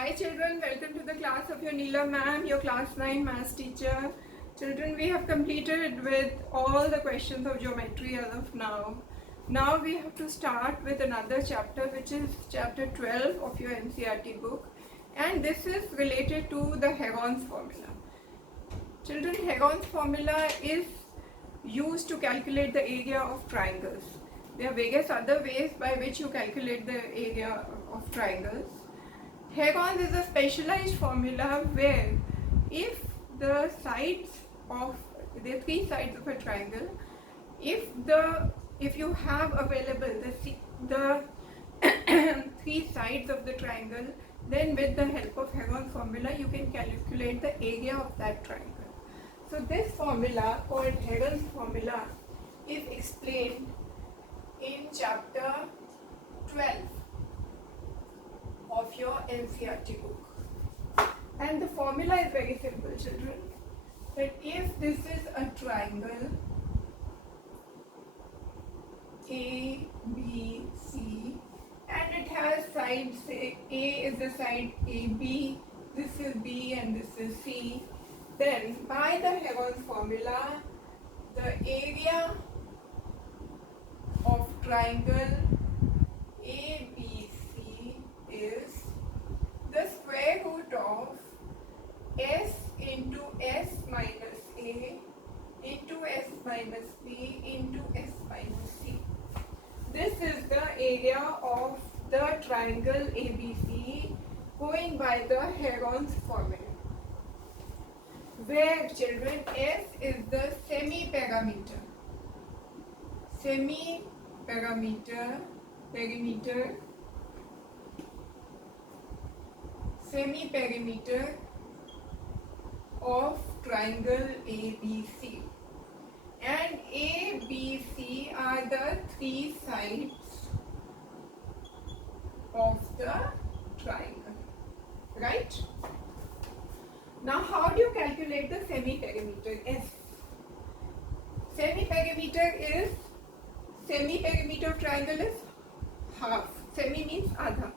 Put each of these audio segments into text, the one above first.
Hi children, welcome to the class of your Neela ma'am, your class 9 maths teacher. Children, we have completed with all the questions of geometry as of now. Now we have to start with another chapter, which is chapter 12 of your NCERT book, and this is related to the Heron's formula. Children, Heron's formula is used to calculate the area of triangles. There are various other ways by which you calculate the area of triangles. Heron's is a specialized formula where if the sides of the three sides of a triangle, if you have available the three sides of the triangle, then with the help of Heron's formula you can calculate the area of that triangle. So this formula called Heron's formula is explained in chapter 12 of your NCERT book. And the formula is very simple, children. That if this is a triangle A, B, C, and it has sides, say A is the side AB, this is B and this is C, then by the Heron's formula, the area of triangle ABC is the square root of S into S minus A into S minus B into S minus C. This is the area of the triangle ABC going by the Heron's formula, where children S is the semi-perimeter, semi-perimeter of triangle ABC, and ABC are the three sides of the triangle, right? Now how do you calculate the semi-perimeter S? Semi-perimeter of triangle is half. Semi means adha.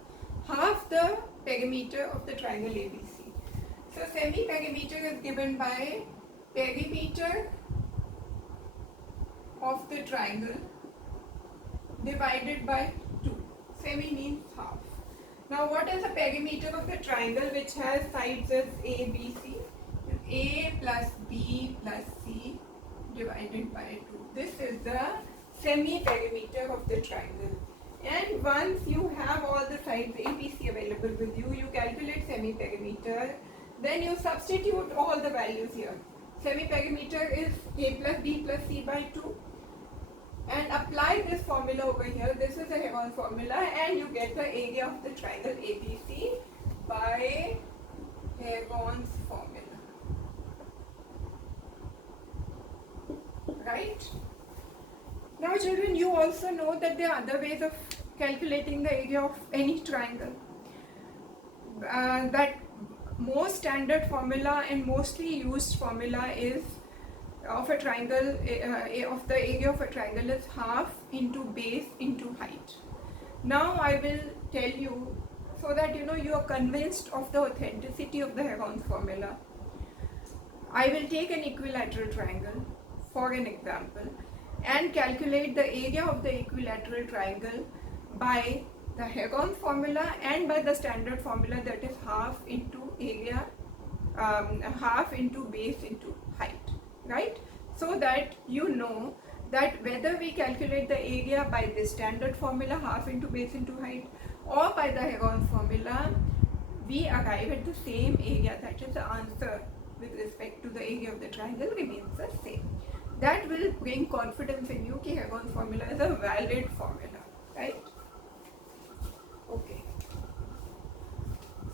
Half the perimeter of the triangle ABC. So semi-perimeter is given by perimeter of the triangle divided by 2. Semi means half. Now what is the perimeter of the triangle which has sides as A, B, C? A plus B plus C divided by 2. This is the semi-perimeter of the triangle. And once you have all the sides ABC available with you, you calculate semi-perimeter, then you substitute all the values here. Semi-perimeter is A plus B plus C by 2. And apply this formula over here. This is a Heron's formula, and you get the area of the triangle ABC by Heron's formula. Right? Now children, you also know that there are other ways of calculating the area of any triangle. That most standard formula and mostly used formula is of a triangle, of the area of a triangle is half into base into height. Now I will tell you, so that you are convinced of the authenticity of the Heron's formula. I will take an equilateral triangle for an example and calculate the area of the equilateral triangle by the Heron's formula and by the standard formula, that is half into area, half into base into height, right? So that you know that whether we calculate the area by the standard formula, half into base into height, or by the Heron's formula, we arrive at the same area, that is the answer with respect to the area of the triangle remains the same. That will bring confidence in you that Heron's formula is a valid formula, right? Okay.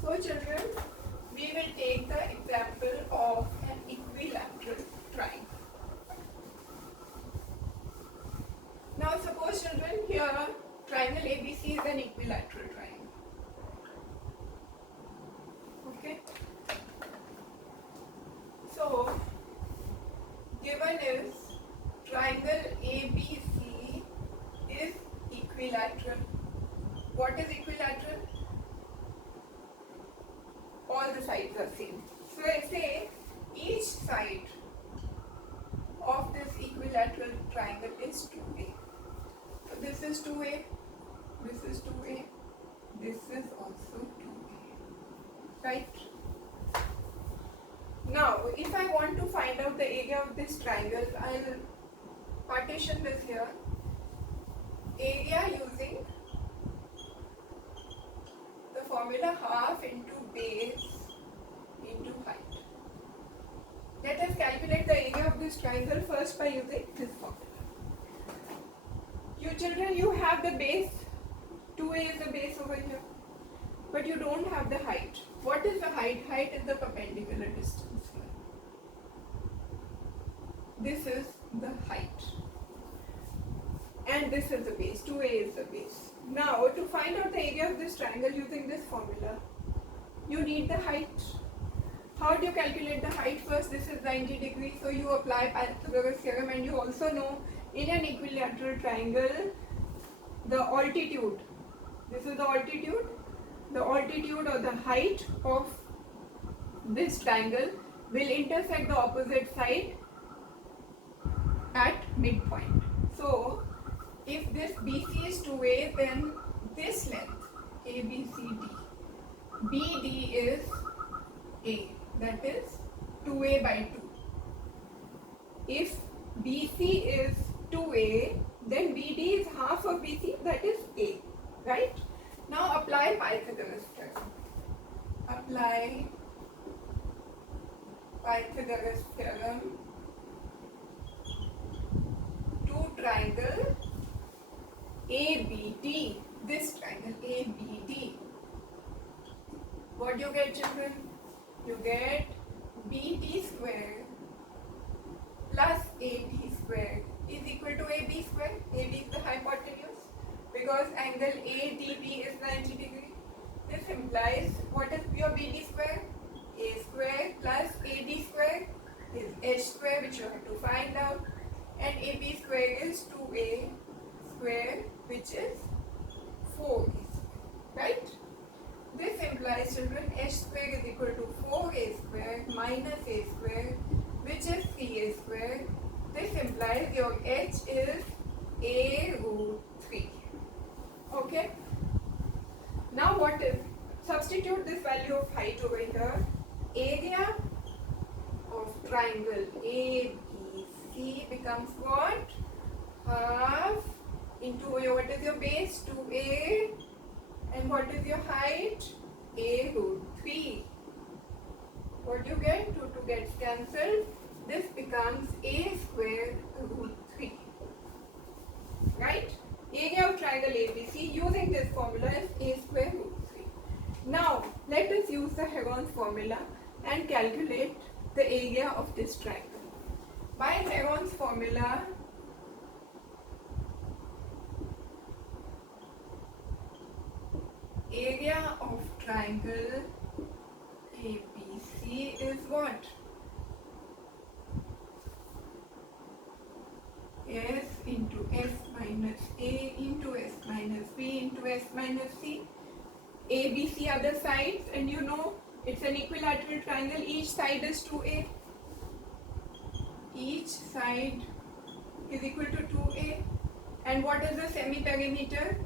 So children, we will take the example of an equilateral triangle. Now suppose children, here triangle ABC is an equilateral triangle. Okay. So given is triangle ABC is equilateral. What is equilateral? the same. So I say each side of this equilateral triangle is 2a. So this is 2a, this is 2a, this is also 2a, right? Now, if I want to find out the area of this triangle, I'll partition this here. Area using the formula half into base into height. Let us calculate the area of this triangle first by using this formula. You children, you have the base, 2a is the base over here, but you don't have the height. What is the height? Height is the perpendicular distance here. This is the height. And this is the base, 2a is the base. Now, to find out the area of this triangle using this formula, you need the height. How do you calculate the height first? This is 90 degrees, so you apply Pythagoras theorem, and you also know in an equilateral triangle, the altitude, this is the altitude or the height of this triangle will intersect the opposite side at midpoint. So, if this BC is 2a, then this length, ABCD, BD is A, that is 2a by 2. If BC is 2a, then BD is half of BC, that is A, right? Now apply Pythagoras theorem. Apply Pythagoras theorem to triangle ABD, this triangle ABD. What do you get, children? You get BD square plus AB square is equal to AB square. AB is the hypotenuse because angle ADB is 90 degree. This implies what is your BD square? A square plus AD square is H square, which you have to find out, and AB square is 2A square, which is 4A square, right? This implies, children, H square is equal to 4A square minus A square, which is 3A square. This implies your H is A root 3. Okay? Now what is? Substitute this value of height over here. Area of triangle ABC becomes what? Half into what is your base? 2A. And what is your height? A root 3. What do you get? 2 gets cancelled. This becomes A square root 3. Right? Area of triangle ABC using this formula is A square root 3. Now, let us use the Heron's formula and calculate the area of this triangle. By Heron's formula, area of triangle ABC is what? S into S minus A into S minus B into S minus C. ABC are the sides, and you know it's an equilateral triangle. Each side is 2A. Each side is equal to 2A. And what is the semi-perimeter?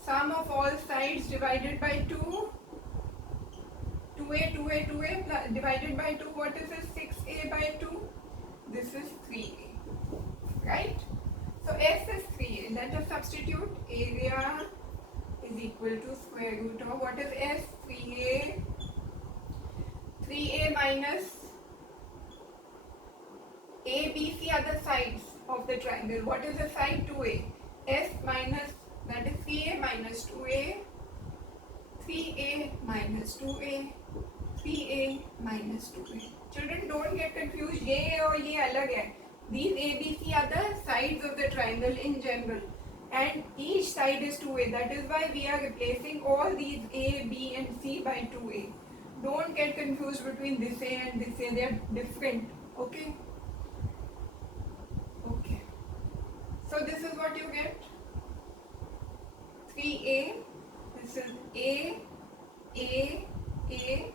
Sum of all sides divided by 2. 2A, 2A, 2A divided by 2. What is this? 6A by 2. This is 3A. Right? So S is 3A. Let us substitute. Area is equal to square root of what is S? 3A. 3A minus A, B, C are the sides of the triangle. What is the side? 2A. S minus, that is 3A minus 2A. 3A minus 2A. 3A minus 2A. Children, don't get confused. ये और ये अलग है. These ABC are the sides of the triangle in general, and each side is 2A. That is why we are replacing all these A, B and C by 2A. Don't get confused between this A and this A. They are different. Okay? Okay. So this is what you get. 3A. This is A, A, A,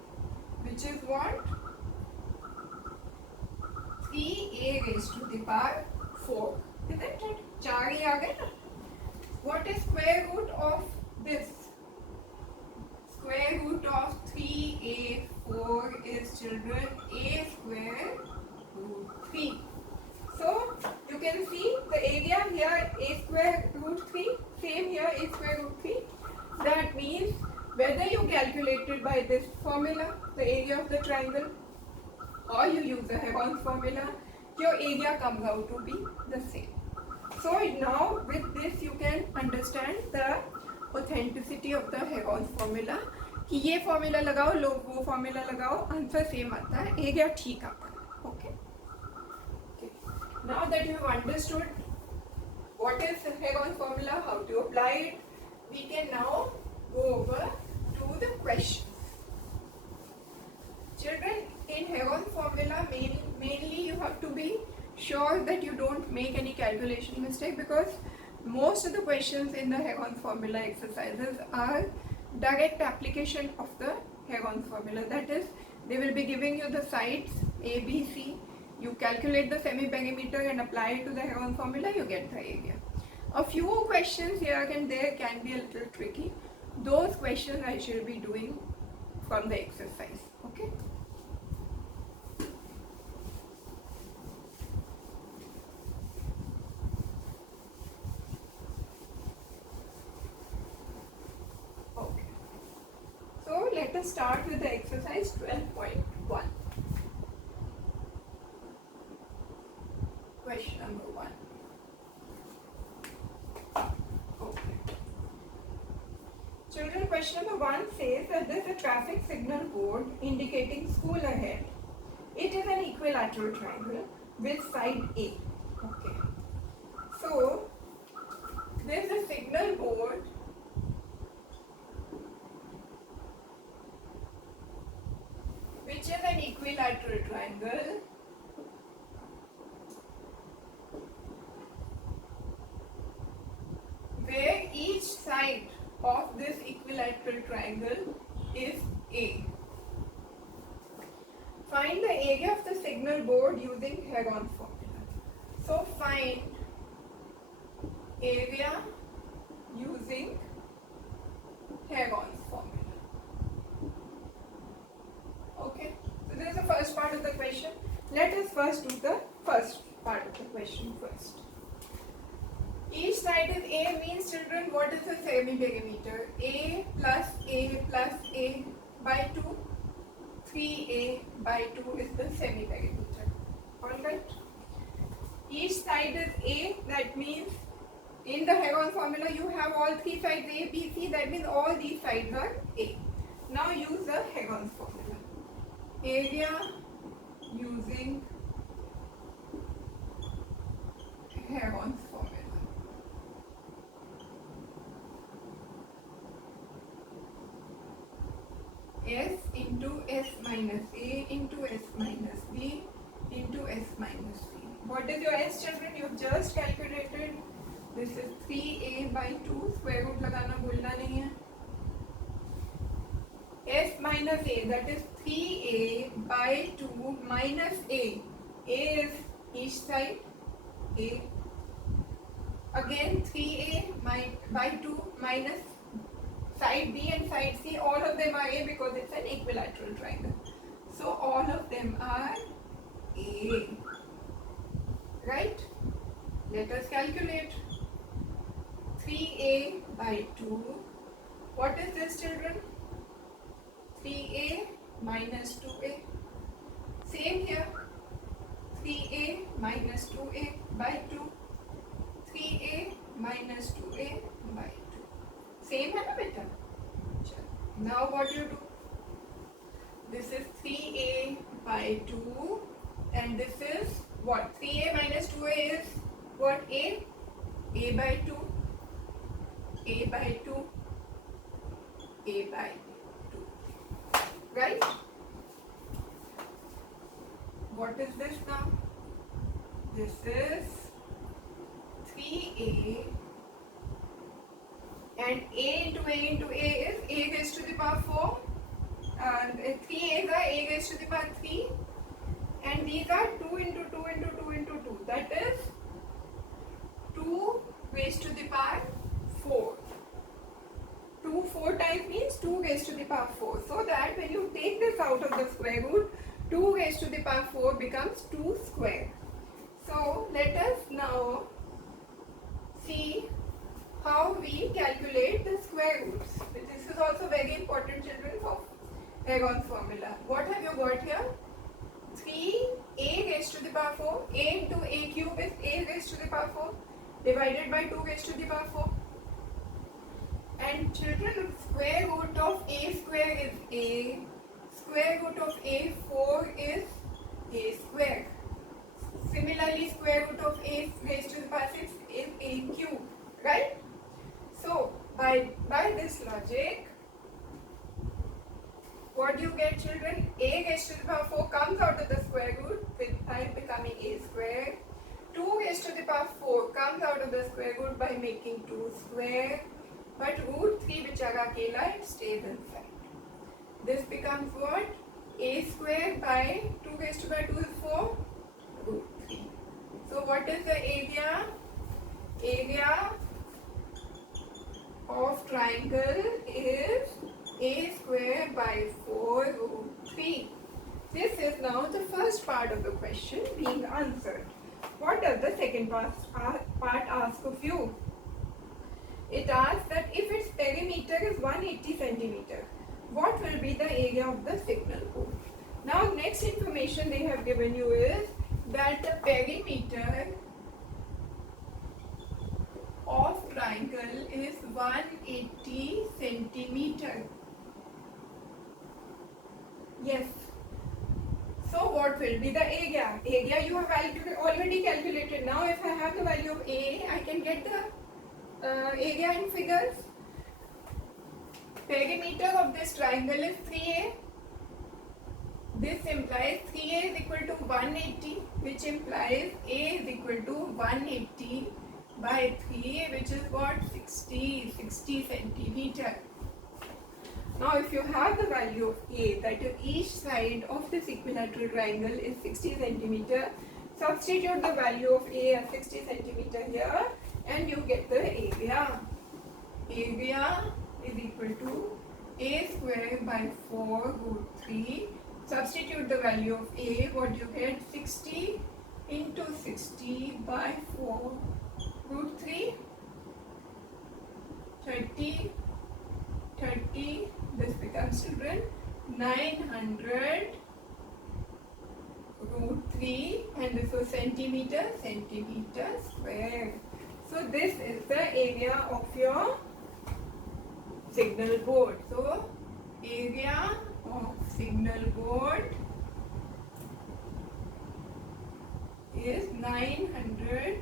raised to the power 4, isn't it? 4 ही आ गए ना. What is square root of this? Square root of 3a4 is, children, a square root 3. So you can see the area here, a square root 3, same here, a square root 3. That means whether you calculate it by this formula, the area of the triangle, or you use the Heron's formula, your area comes out to be the same. So now with this you can understand the authenticity of the Heron's formula कि ये formula लगाओ, लोग वो formula लगाओ, answer same आता है, area ठीक आता है. Okay. Now that you have understood what is the Heron's formula, how to apply it, we can now go over to the questions. Children, in Heron's formula, mainly you have to be sure that you don't make any calculation mistake, because most of the questions in the Heron's formula exercises are direct application of the Heron's formula. That is, they will be giving you the sides A, B, C. You calculate the semi-perimeter and apply it to the Heron's formula, you get the area. A few questions here and there can be a little tricky. Those questions I shall be doing from the exercise. Okay. Okay. So let us start with the exercise 12.1. Question number 1. Okay. Children, question number 1 says that there is a traffic signal board indicating school ahead. It is an equilateral triangle with side A. Okay. So, there is a signal board which is an equilateral triangle where each side of this equilateral triangle is A. Find the area of the signal board using Heron's formula. So find area using Heron's formula. Okay, so this is the first part of the question. Let us first do the first part of the question first. Each side is A means, children, what is the semi-perimeter? A plus A plus A by 2. 3A by 2 is the semi-perimeter. Alright? Each side is A, that means in the Heron's formula you have all three sides A, B, C, that means all these sides are A. Now use the Heron's formula. Area using Heron's formula. S into S minus A into S minus B into S minus C. What is your S, children? You have just calculated. This is 3A by 2. Square root लगाना भूलना नहीं है. S minus A, that is 3A by 2 minus A. A is each side A. Again 3A by 2 minus side B and side C, all of them are A because it's an equilateral triangle. So all of them are A. Right? Let us calculate. 3A by 2. What is this, children? 3A minus 2A. Same here. 3A minus 2A by 2. 3A minus 2A by 2. Same है ना बेटा? Now what you do? This is 3A by 2 and this is what? 3A minus 2A is what? A? A by 2. A by 2. A by 2. Right? What is this now? This is 3A and A into A is A raised to the power 4 and 3 A's are A raised to the power 3 and these are 2 into 2 into 2 into raised to the power 4. 2 4 times means 2 raised to the power 4. So that when you take this out of the square root, 2 raised to the power 4 becomes 2 square. So let us now see how we calculate the square roots. This is also very important, children, for Heron's formula. What have you got here? 3a raised to the power 4. A into a cube is a raised to the power 4 divided by 2 raised to the power 4. And children, square root of a square is a. Square root of a 4 is a square. Similarly, square root of a raised to the power 6 is a cube. Right? So, by this logic, what do you get, children? A raised to the power 4 comes out of the square root with time becoming a square. 2 raised to the power 4 comes out of the square root by making 2 square. But root 3 bichara akela, it stays inside. This becomes what? A square by 2 raised to the power 2 is 4, root 3. So what is the area? Area of triangle is a square by 4 root 3. This is now the first part of the question being answered. What does the second part ask of you? It asks that if its perimeter is 180 centimeter, what will be the area of the signal board? Now next information they have given you is that the perimeter of triangle is 180 centimeter. Yes. So what will be the area? Area you have already calculated. Now if I have the value of A, I can get the area in figures. Perimeter of this triangle is 3a. This implies 3a is equal to 180, which implies a is equal to 180 by 3, which is what? 60 centimeter. Now if you have the value of a, that is each side of this equilateral triangle is 60 centimeter, substitute the value of a as 60 centimeter here and you get the area. Area is equal to a square by 4 root 3. Substitute the value of a, what you get? 60 into 60 by 4 root 3. 30, this becomes, children, 900 root 3, and this was centimeter square. So this is the area of your signal board. So area of signal board is 900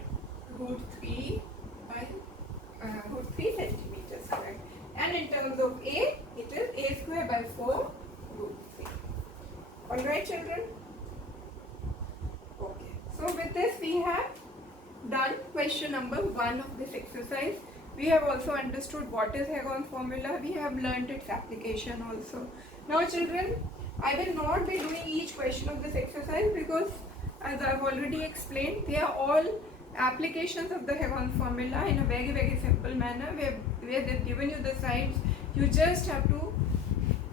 root 3 by root 3 centimeters square. And in terms of a, it is a square by 4 root 3. Alright, children? Okay. So with this we have done question number 1 of this exercise. We have also understood what is Heron's formula. We have learnt its application also. Now children, I will not be doing each question of this exercise because as I have already explained, they are all applications of the Heron's formula in a very simple manner where they've given you the sides. You just have to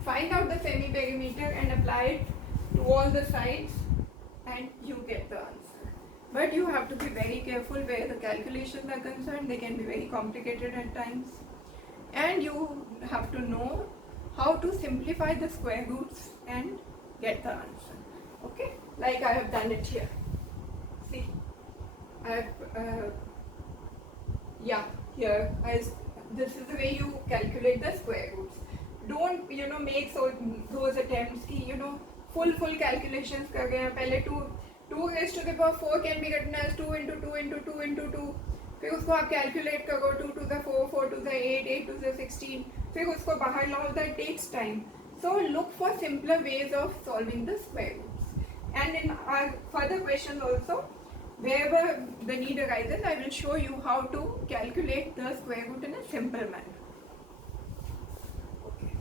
find out the semi-perimeter and apply it to all the sides and you get the answer. But you have to be very careful where the calculations are concerned. They can be very complicated at times. And you have to know how to simplify the square roots and get the answer. Okay? Like I have done it here. See? This is the way you calculate the square roots. Don't make those attempts ki full calculations kar rahe hain. Pehle 2 raised to the power 4 can be written as 2 into 2 into 2 into 2. फिर उसको आप calculate करो 2 to the 4, 4 to the 8, 8 to the 16. फिर उसको बाहर लाओ. That takes time. So look for simpler ways of solving the square roots. And in our further questions also, wherever the need arises, I will show you how to calculate the square root in a simple manner. Okay.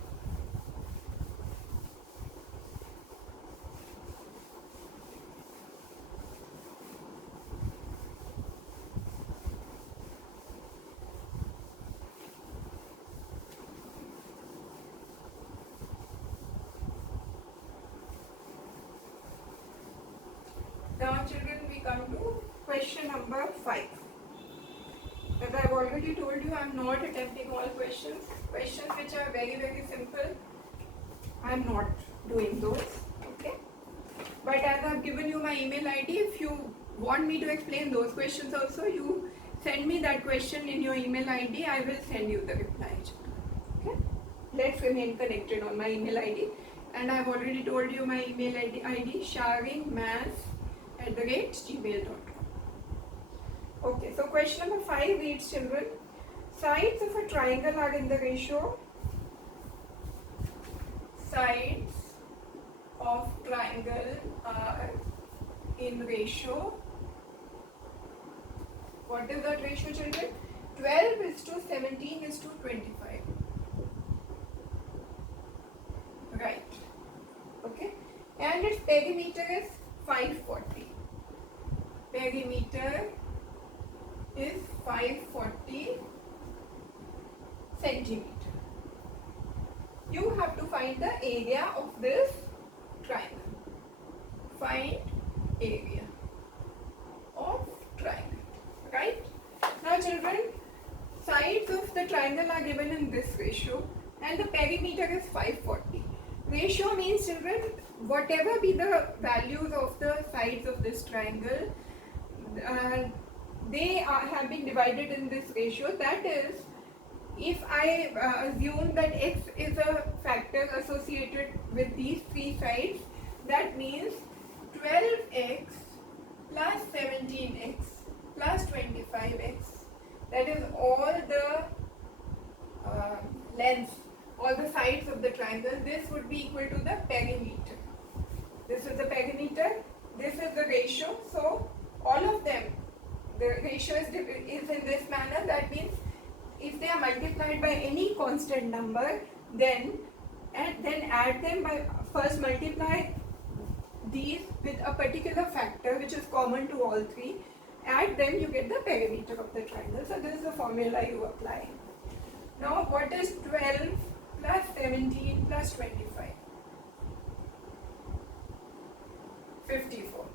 question number 5. As I've already told you, I'm not attempting all questions. Questions which are very simple, I'm not doing those. Okay. But as I've given you my email ID, if you want me to explain those questions also, you send me that question in your email ID. I will send you the reply. Okay. Let's remain connected on my email ID. And I've already told you my email ID sharingmaths@gmail.com. Okay, so question number 5 reads, children, sides of a triangle are in the ratio. Sides of triangle are in ratio. What is that ratio, children? 12:17:25. Right. Okay. And its perimeter is 540. Perimeter is 540 centimeter. You have to find the area of this triangle. Find area of triangle. Right? Now children, sides of the triangle are given in this ratio and the perimeter is 540. Ratio means, children, whatever be the values of the sides of this triangle, they have been divided in this ratio. That is, if I assume that x is a factor associated with these three sides, that means 12x plus 17x plus 25x, that is all the lengths, all the sides of the triangle. This would be equal to the perimeter. This is the perimeter, this is the ratio. So all of them, the ratio is in this manner. That means if they are multiplied by any constant number, then add them by, first multiply these with a particular factor which is common to all three. Add them, you get the perimeter of the triangle. So this is the formula you apply. Now what is 12 plus 17 plus 25? 54.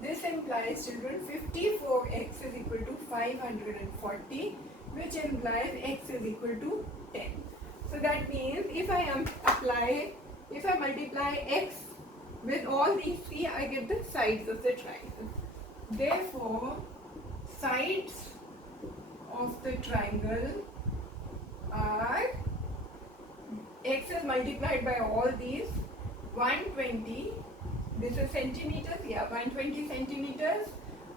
This implies, children, 54x is equal to 540, which implies x is equal to 10. So that means if I multiply x with all these three, I get the sides of the triangle. Therefore, sides of the triangle are, x is multiplied by all these, 120, this is centimeters, 120 centimeters,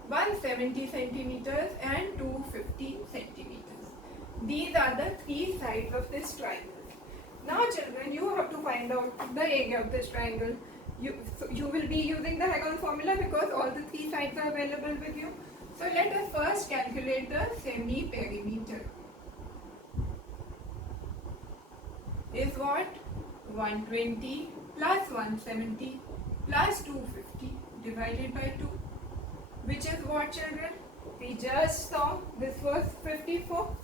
170 centimeters and 250 centimeters. These are the three sides of this triangle. Now children, you have to find out the area of this triangle. You will be using the Hegon formula because all the three sides are available with you. So let us first calculate the semi-perimeter. Is what? 120 plus 170 plus 250 divided by 2. Which is what, children? We just saw this was 54.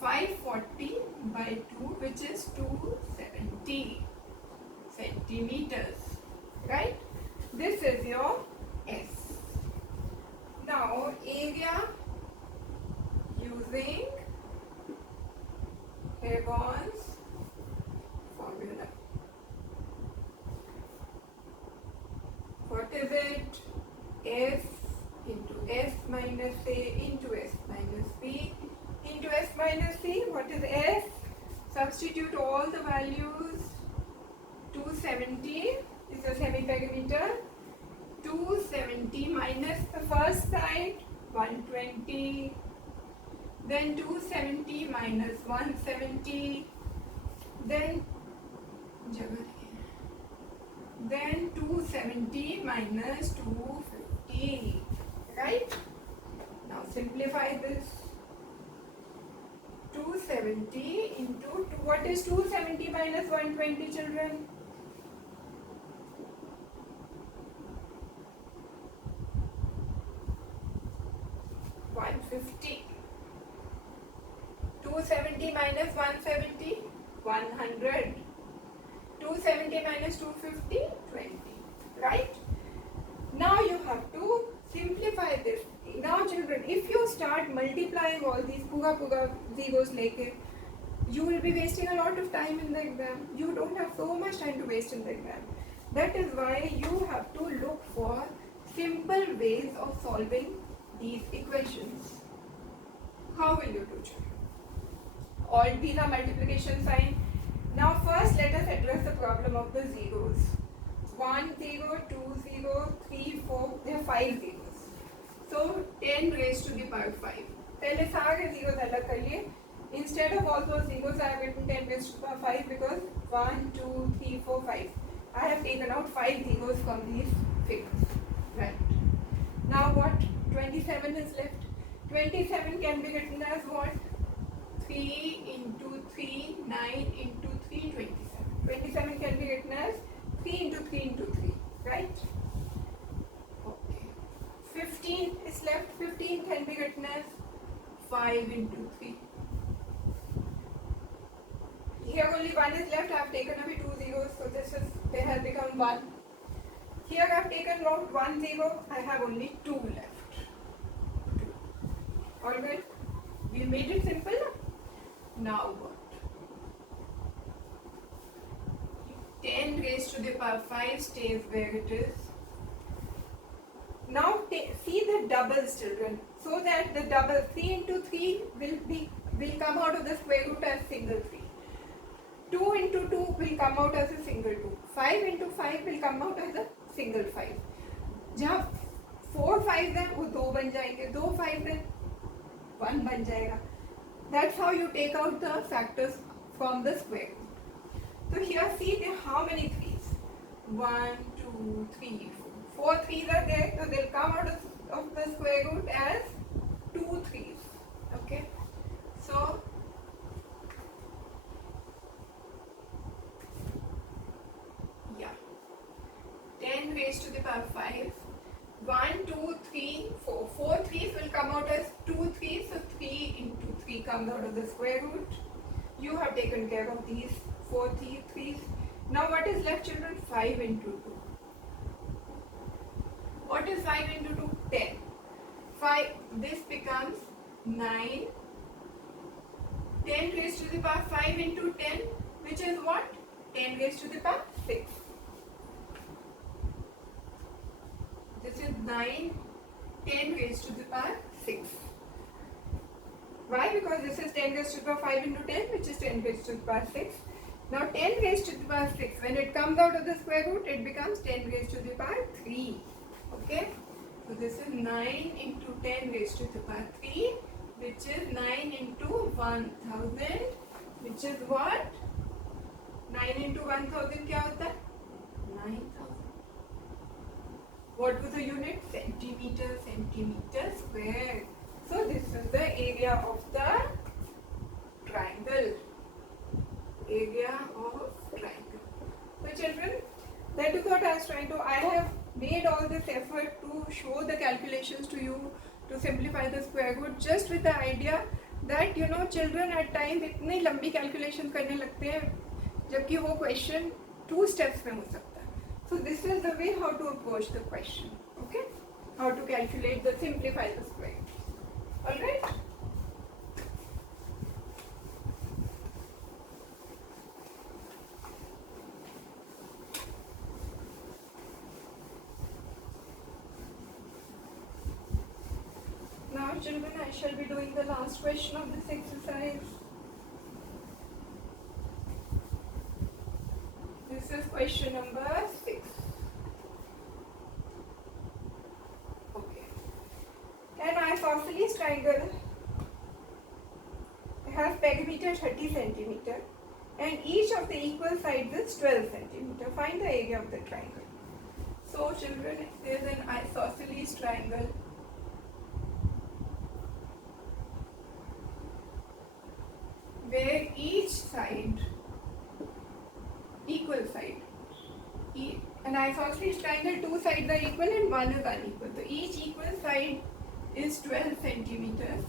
540 by 2, which is 270 centimeters. Right? This is your S. Now, area using Hegon's formula. What is it? S into S minus A into S minus B into S minus C. What is S? Substitute all the values. 270 is a semi-perimeter. 270 minus the first side, 120. Then 270 minus 170. Then 270 minus 250. Right? Now simplify this. 270 into 2. What is 270 minus 120, children? 150. 270 minus 170, 100. 270 minus 250, 20. Right? Now you have to simplify this Now children, if you start multiplying all these puga zeros leke, you will be wasting a lot of time in the exam. You don't have so much time to waste in the exam. That is why you have to look for simple ways of solving these equations. How will you do, children? All these are multiplication sign. Now first let us address the problem of the zeros. 1 0, 2 0, 3 4, there are 5 zeros. So 10 raised to the power 5. पहले सारे zeros अलग कर लिए. Instead of all those zeros, I have written 10 raised to the power 5 because 1, 2, 3, 4, 5. I have taken out 5 zeros from these figures. Right. Now what? 27 is left. 27 can be written as what? 3 into 3, 9 into 3, 27. 27 can be written as 3 into 3 into 3. Right? Okay. 15 is left. 15 can be written as 5 into 3. Here only 1 is left. I have taken away 2 zeros, so they have become 1. Here I have taken out 1 0. I have only 2 left. 2. Alright. We made it simple. Now what? 10 raised to the power 5 stays where it is. Now see the doubles, children, so that the double 3 into 3 will come out of the square root as single 3. 2 into 2 will come out as a single 2. 5 into 5 will come out as a single 5. जहाँ 4 5 हैं वो 2 बन जाएंगे, 2 5 हैं 1 बन जाएगा. That's how you take out the factors from the square root. So here see there how many 3's? 1, 2, 3, 4. 4 3's are there, so they'll come out of the square root as 2 3's. Okay, so yeah, 10 raised to the power 5. 1, 2, 3, 4. 4 3's will come out as 2 3's, so 3 into 3 comes out of the square root. You have taken care of these 4 3's. Now what is left, children? 5 into 2. What is 5 into 2? 10. 5, this becomes 9. 10 raised to the power 5 into 10, which is what? 10 raised to the power 6. This is 9, 10 raised to the power 6. Why? Because this is 10 raised to the power 5 into 10, which is 10 raised to the power 6. Now 10 raised to the power 6, when it comes out of the square root, it becomes 10 raised to the power 3. Okay? So this is 9 into 10 raised to the power 3, which is 9 into 1000, which is what? 9 into 1000 क्या होता है? 9000. What was the unit? Centimeter, centimeter square. So this is the area of the triangle. Area of triangle. So children, that is what I was trying to. I have made all this effort to show the calculations to you, to simplify the square root, just with the idea that children at times इतनी लंबी calculations करने लगते हैं, जबकि वो question 2 steps में हो सकता है. So this is the way how to approach the question. Okay? How to calculate the simplify the square. Alright? Now children, I shall be doing the last question of this exercise. This is question number 6. Okay. An isosceles triangle has perimeter 30 centimeter and each of the equal sides is 12 centimeter. Find the area of the triangle. So children, there is an isosceles triangle where each side, equal side, an isosceles triangle, 2 sides are equal and 1 is unequal. So each equal side is 12 centimeters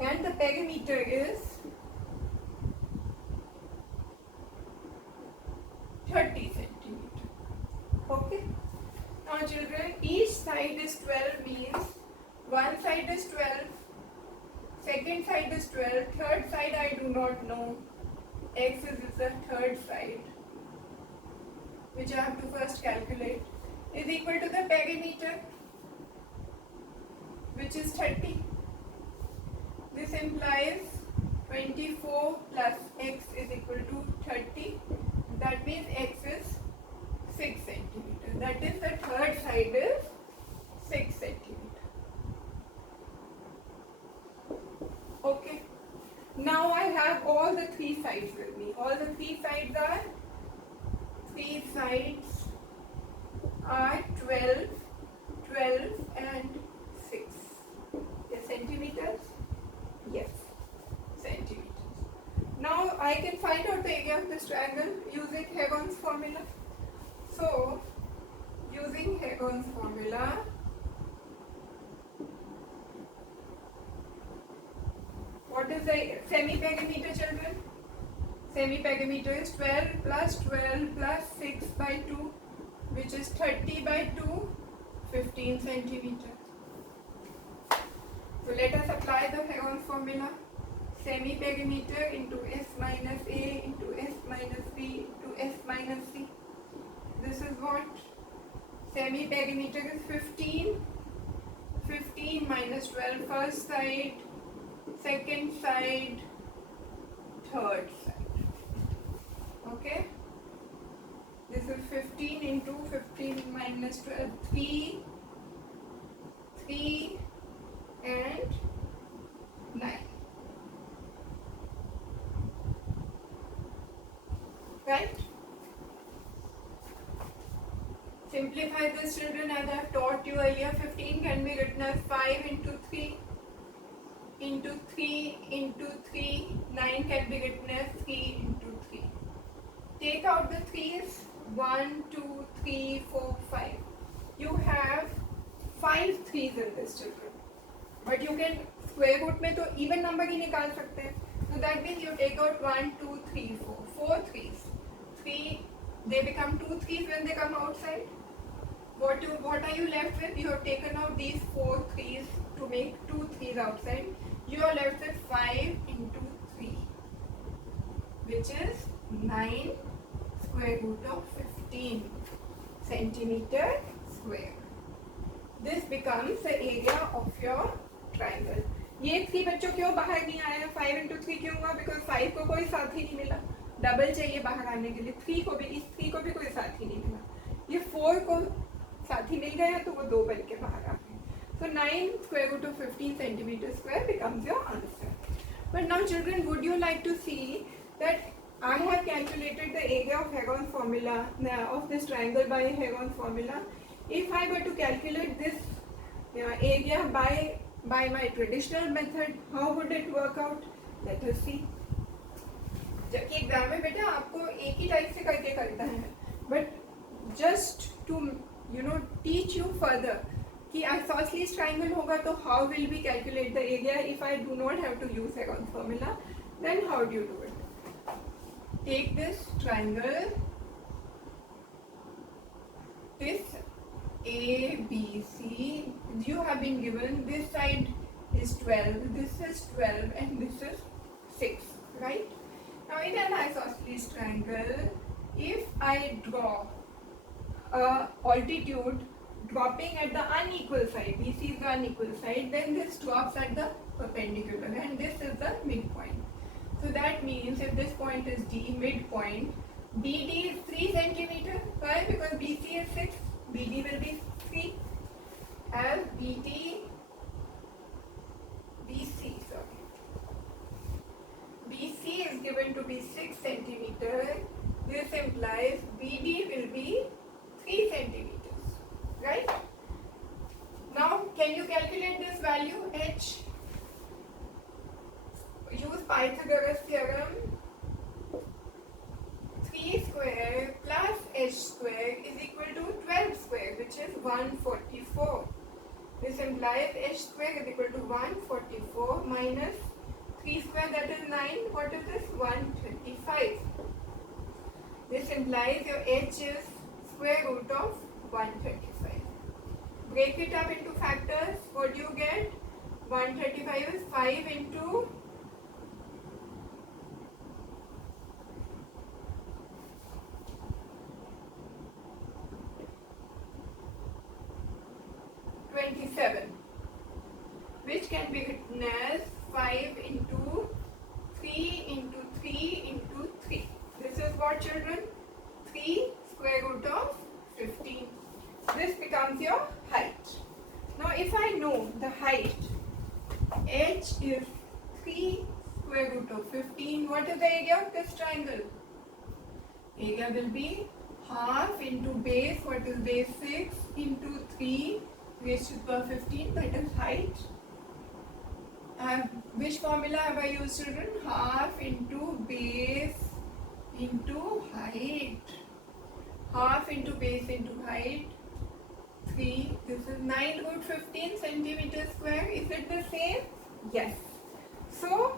and the perimeter is 30 centimeters. Okay. Now children, each side is 12 means one side is 12, second side is 12, third side I do not know. X is the third side, which I have to first calculate, is equal to the perimeter, which is 30. This implies 24 plus x is equal to 30. That means x is 6 centimeter. That is, the third side is 6 centimeter. Okay. Now I have all the three sides with me. All the three sides are 12, 12 and 6. Yes, centimeters? Yes, centimeters. Now I can find out the area of this triangle using Heron's formula. So, using Heron's formula, what is the semi-perimeter, children? Semi-perimeter is 12 plus 6 by 2, which is 30 by 2, 15 centimeter. So let us apply the Heron's formula. Semi-perimeter into S minus A into S minus B into S minus C. This is what? Semi-perimeter is 15. 15 minus 12, first side, second side, third side. Okay? This is 15 into 15 minus 12, 3 and 9. Right? Simplify this, children, as I have taught you earlier. 15 can be written as 5 into 3 into 3 into 3. 9 can be written as 3 into 3. Take out the 3's. 1, 2, 3, 4, 5. You have 5 3's in this, children. But you can square root में तो even number ही निकाल सकते हैं. So that means you take out 1, 2, 3, 4. 4 3's. 3, they become 2 3's when they come outside. What are you left with? You have taken out these 4 3's to make 2 3's outside. You are left with 5 into 3, which is 9 square root of 15 centimeter square. This becomes the area of your triangle. ये 3 बच्चों क्यों बाहर नहीं आया? 5 into 3 क्यों हुआ? Because 5 को कोई साथी नहीं मिला. डबल चाहिए बाहर आने के लिए. 3 को भी, इस 3 को भी कोई साथी नहीं मिला. ये 4 को साथी मिल गया तो वो 2 बन के बाहर आ गए. So 9 square root of 15 centimeter square becomes your answer. But now, children, would you like to see that I have calculated the area of Heron's formula of this triangle by Heron's formula. If I were to calculate this area by my traditional method, how would it work out? Let us see. जबकि exam में बेटा आपको एक ही type से करके करना है, but just to teach you further कि isosceles triangle होगा तो how will we calculate the area if I do not have to use Heron's formula? Then how do you do it? Take this triangle, this ABC, you have been given this side is 12, this is 12 and this is 6, right? Now in an isosceles triangle, if I draw a altitude dropping at the unequal side, BC is the unequal side, then this drops at the perpendicular and this is the midpoint. So that means if this point is D, midpoint, BD is 3 centimeter. Why? Because BC is 6, BD will be 3. As BC, BC is given to be 6 centimeter. This implies BD will be 3 centimeters. Right? Now, can you calculate this value H? Use Pythagoras theorem. 3 square plus h square is equal to 12 square, which is 144. This implies h square is equal to 144 minus 3 square, that is 9. What is this? 125. This implies your h is square root of 125. Break it up into factors. What do you get? 135 is 5 into 27, which can be written as 5 into 3 into 3 into 3. This is what, children? 3 square root of 15. This becomes your height. Now if I know the height, h is 3 square root of 15, what is the area of this triangle? Area will be half into base, what is base 6, into 3 raised to the power 15, that is height. Which formula have I used, children? Half into base into height. Half into base into height. 3. This is 9 root 15 centimeters square. Is it the same? Yes. So,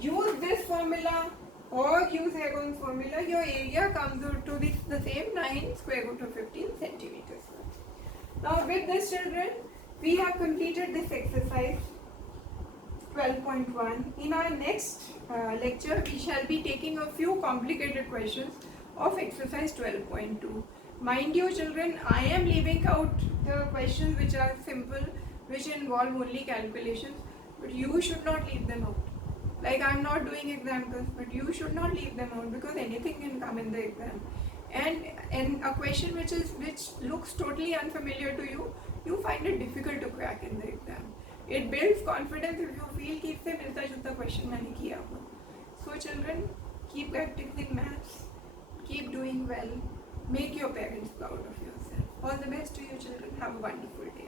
use this formula or use Heron's formula. Your area comes out to be the same, 9 square root of 15 centimeters square. Now with this, children, we have completed this exercise 12.1. In our next lecture, we shall be taking a few complicated questions of exercise 12.2. Mind you, children, I am leaving out the questions which are simple, which involve only calculations, but you should not leave them out. Like I am not doing examples, but you should not leave them out because anything can come in the exam. And a question which looks totally unfamiliar to you, you find it difficult to crack in the exam. It builds confidence if you feel कि इससे मिलता जुलता question मैंने किया हो. So children, keep practicing maths, keep doing well, make your parents proud of yourself. All the best to you, children. Have a wonderful day.